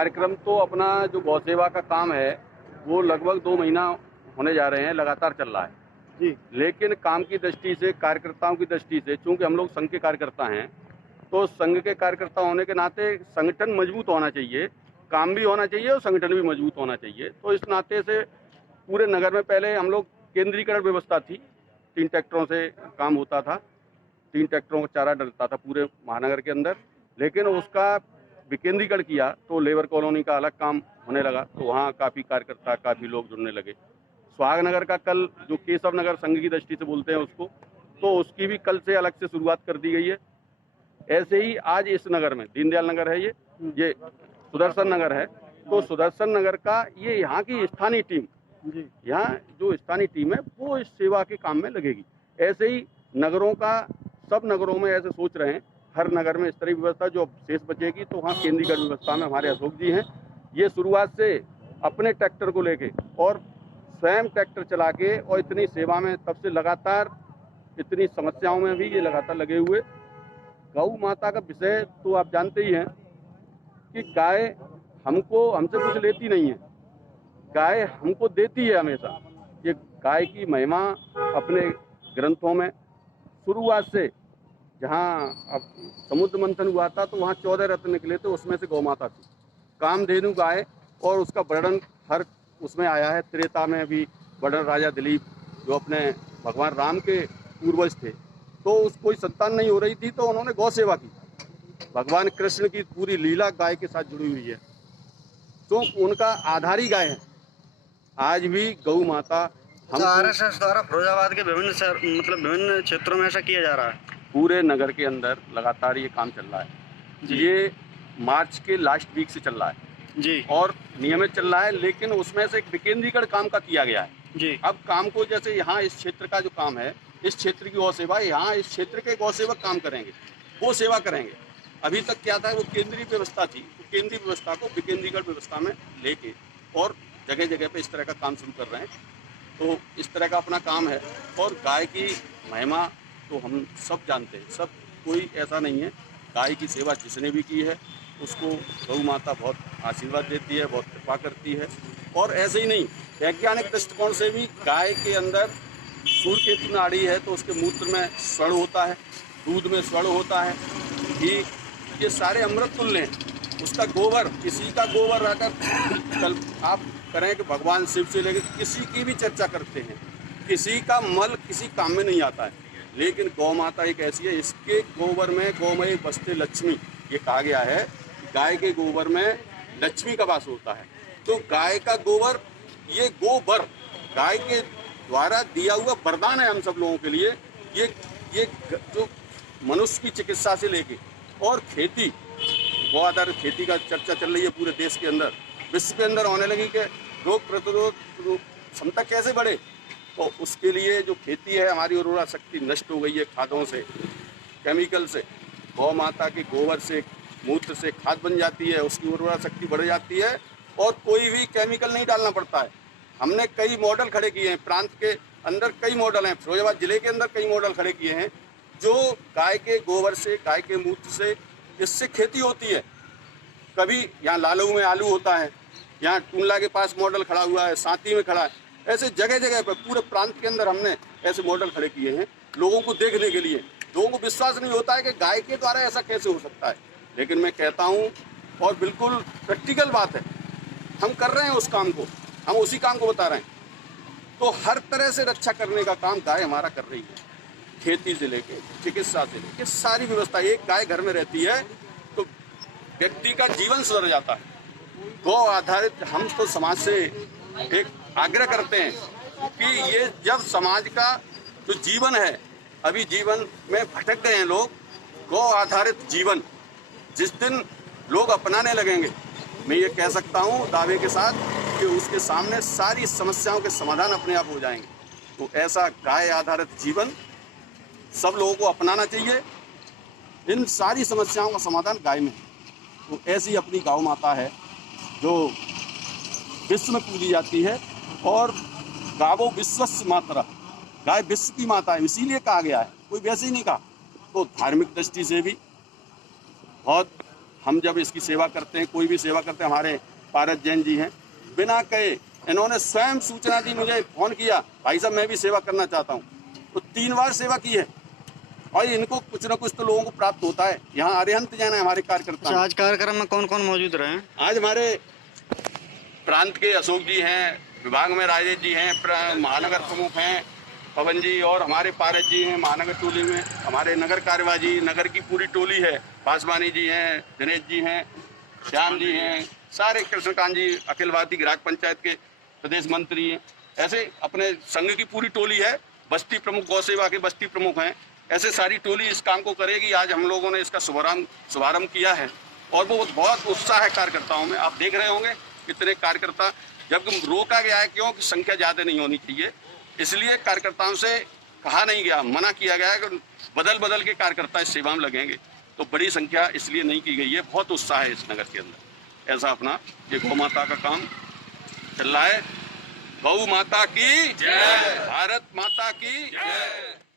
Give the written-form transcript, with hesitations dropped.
कार्यक्रम तो अपना जो गौ सेवा का काम है वो लगभग 2 महीना होने जा रहे हैं, लगातार चल रहा है जी। लेकिन काम की दृष्टि से, कार्यकर्ताओं की दृष्टि से, चूंकि हम लोग संघ के कार्यकर्ता हैं, तो संघ के कार्यकर्ता होने के नाते संगठन मजबूत होना चाहिए, काम भी होना चाहिए और संगठन भी मजबूत होना चाहिए। तो इस नाते से पूरे नगर में पहले हम लोग केंद्रीकरण व्यवस्था थी, 3 ट्रैक्टरों से काम होता था, 3 ट्रैक्टरों का चारा डलता था पूरे महानगर के अंदर। लेकिन उसका विकेंद्रीकरण किया तो लेबर कॉलोनी का अलग काम होने लगा, तो वहाँ काफ़ी कार्यकर्ता, काफ़ी लोग जुड़ने लगे। सुहाग नगर का कल, जो केशव नगर संघ की दृष्टि से बोलते हैं उसको, तो उसकी भी कल से अलग से शुरुआत कर दी गई है। ऐसे ही आज इस नगर में, दीनदयाल नगर है ये सुदर्शन नगर है, तो सुदर्शन नगर का ये यहाँ की स्थानीय टीम, यहाँ जो स्थानीय टीम है वो इस सेवा के काम में लगेगी। ऐसे ही नगरों का, सब नगरों में ऐसे सोच रहे हैं, हर नगर में इस तरह की व्यवस्था जो शेष बचेगी तो वहाँ केंद्रीकृत व्यवस्था में हमारे अशोक जी हैं, ये शुरुआत से अपने ट्रैक्टर को लेके और स्वयं ट्रैक्टर चला के और इतनी सेवा में तब से लगातार, इतनी समस्याओं में भी ये लगातार लगे हुए। गौ माता का विषय तो आप जानते ही हैं कि गाय हमसे कुछ लेती नहीं है, गाय हमको देती है हमेशा। ये गाय की महिमा अपने ग्रंथों में शुरुआत से, जहाँ अब समुद्र मंथन हुआ था तो वहाँ 14 रत्न निकले थे, उसमें से गौ माता थी, कामधेनु गाय, और उसका वर्णन हर उसमें आया है। त्रेता में भी वर्णन राजा दिलीप, जो अपने भगवान राम के पूर्वज थे, तो कोई संतान नहीं हो रही थी तो उन्होंने गौ सेवा की। भगवान कृष्ण की पूरी लीला गाय के साथ जुड़ी हुई है, तो उनका आधार ही गाय है। आज भी गौ माता हम आरएसएस द्वारा फिरोजाबाद के विभिन्न क्षेत्रों में ऐसा किया जा रहा है। पूरे नगर के अंदर लगातार ये काम चल रहा है। ये मार्च के लास्ट वीक से चल रहा है जी, और नियमित चल रहा है, लेकिन उसमें से एक विकेंद्रीकरण काम का किया गया है जी। अब काम को, जैसे यहाँ इस क्षेत्र का जो काम है, इस क्षेत्र की गौ सेवा, यहाँ इस क्षेत्र के गौ सेवक काम करेंगे, वो सेवा करेंगे। अभी तक क्या था, वो केंद्रीय व्यवस्था थी, तो केंद्रीय व्यवस्था को विकेंद्रीकरण व्यवस्था में लेके और जगह जगह पे इस तरह का काम शुरू कर रहे हैं। तो इस तरह का अपना काम है। और गाय की महिमा तो हम सब जानते हैं, सब, कोई ऐसा नहीं है। गाय की सेवा जिसने भी की है उसको गौ माता बहुत आशीर्वाद देती है, बहुत कृपा करती है। और ऐसे ही नहीं, वैज्ञानिक दृष्टिकोण से भी गाय के अंदर सूर्य केतु नाड़ी है, तो उसके मूत्र में स्वर्ण होता है, दूध में स्वर्ण होता है, घी, ये सारे अमृत तुल्य हैं। उसका गोबर, किसी का गोबर अगर कल आप करें कि भगवान शिव से लेकर किसी की भी चर्चा करते हैं, किसी का मल किसी काम में नहीं आता है, लेकिन गौ माता एक ऐसी है, इसके गोबर में गौमय बसते लक्ष्मी, ये कहा गया है। गाय के गोबर में लक्ष्मी का वास होता है। तो गाय का गोबर, ये गोबर गाय के द्वारा दिया हुआ वरदान है हम सब लोगों के लिए। ये जो मनुष्य की चिकित्सा से लेके और खेती, गौ आधारित खेती का चर्चा चल रही है पूरे देश के अंदर, विश्व के अंदर होने लगी कि रोग प्रतिरोध क्षमता कैसे बढ़े। तो उसके लिए जो खेती है, हमारी उर्वरा शक्ति नष्ट हो गई है खादों से, केमिकल से। गौ माता के गोबर से, मूत्र से खाद बन जाती है, उसकी उर्वरा शक्ति बढ़ जाती है और कोई भी केमिकल नहीं डालना पड़ता है। हमने कई मॉडल खड़े किए हैं, प्रांत के अंदर कई मॉडल हैं, फिरोजाबाद जिले के अंदर कई मॉडल खड़े किए हैं, जो गाय के गोबर से, गाय के मूत्र से, इससे खेती होती है। कभी यहाँ लालू में आलू होता है, यहाँ टूनला के पास मॉडल खड़ा हुआ है, सांती में खड़ा है, ऐसे जगह जगह पर पूरे प्रांत के अंदर हमने ऐसे मॉडल खड़े किए हैं लोगों को देखने के लिए। लोगों को विश्वास नहीं होता है कि गाय के द्वारा ऐसा कैसे हो सकता है, लेकिन मैं कहता हूँ, और बिल्कुल प्रैक्टिकल बात है, हम कर रहे हैं उस काम को, हम उसी काम को बता रहे हैं। तो हर तरह से रक्षा करने का काम गाय हमारा कर रही है, खेती से लेके चिकित्सा से लेके सारी व्यवस्था। एक गाय घर में रहती है तो व्यक्ति का जीवन सुधर जाता है। गौ आधारित हम तो समाज से एक आग्रह करते हैं कि ये जब समाज का जो जीवन है, अभी जीवन में भटक गए हैं लोग, गौ आधारित जीवन जिस दिन लोग अपनाने लगेंगे, मैं ये कह सकता हूँ दावे के साथ कि उसके सामने सारी समस्याओं के समाधान अपने आप हो जाएंगे। तो ऐसा गाय आधारित जीवन सब लोगों को अपनाना चाहिए। इन सारी समस्याओं का समाधान गाय में है। तो ऐसी अपनी गौ माता है जो विश्व में पूजी जाती है, और गावो विश्वस्य मातरा, गाय विश्व की माता है, इसीलिए कहा गया है, कोई वैसे ही नहीं कहा। तो धार्मिक दृष्टि से भी बहुत हम जब इसकी सेवा करते हैं, कोई भी सेवा करते हैं, हमारे पारस जैन जी हैं, बिना कहे इन्होंने स्वयं सूचना दी, मुझे फोन किया, भाई साहब मैं भी सेवा करना चाहता हूँ, तो 3 बार सेवा की है। और इनको कुछ ना कुछ तो लोगों को प्राप्त होता है। यहाँ अरिहंत जैन है हमारे कार्यकर्ता। अच्छा, आज कार्यक्रम में कौन कौन मौजूद रहे हैं? आज हमारे प्रांत के अशोक जी हैं, विभाग में राजेश जी हैं, महानगर प्रमुख हैं पवन जी, और हमारे पारस जी हैं महानगर टोली में, हमारे नगर कार्यवाही नगर की पूरी टोली है, पासवानी जी हैं, दिनेश जी हैं, श्याम जी हैं, सारे कृष्णकांत जी अखिल भारतीय ग्राहक पंचायत के प्रदेश मंत्री हैं। ऐसे अपने संघ की पूरी टोली है, बस्ती प्रमुख गौ सेवा के बस्ती प्रमुख हैं, ऐसे सारी टोली इस काम को करेगी। आज हम लोगों ने इसका शुभारंभ किया है और वो बहुत उत्साह है कार्यकर्ताओं में। आप देख रहे होंगे कितने कार्यकर्ता, जबकि रोका गया है क्यों कि संख्या ज़्यादा नहीं होनी चाहिए, इसलिए कार्यकर्ताओं से कहा नहीं गया, मना किया गया है कि बदल बदल के कार्यकर्ता इस सेवा में लगेंगे, तो बड़ी संख्या इसलिए नहीं की गई है। बहुत उत्साह है इस नगर के अंदर। ऐसा अपना ये गौ माता का काम चल रहा है। गौ माता की जय, भारत माता की जय।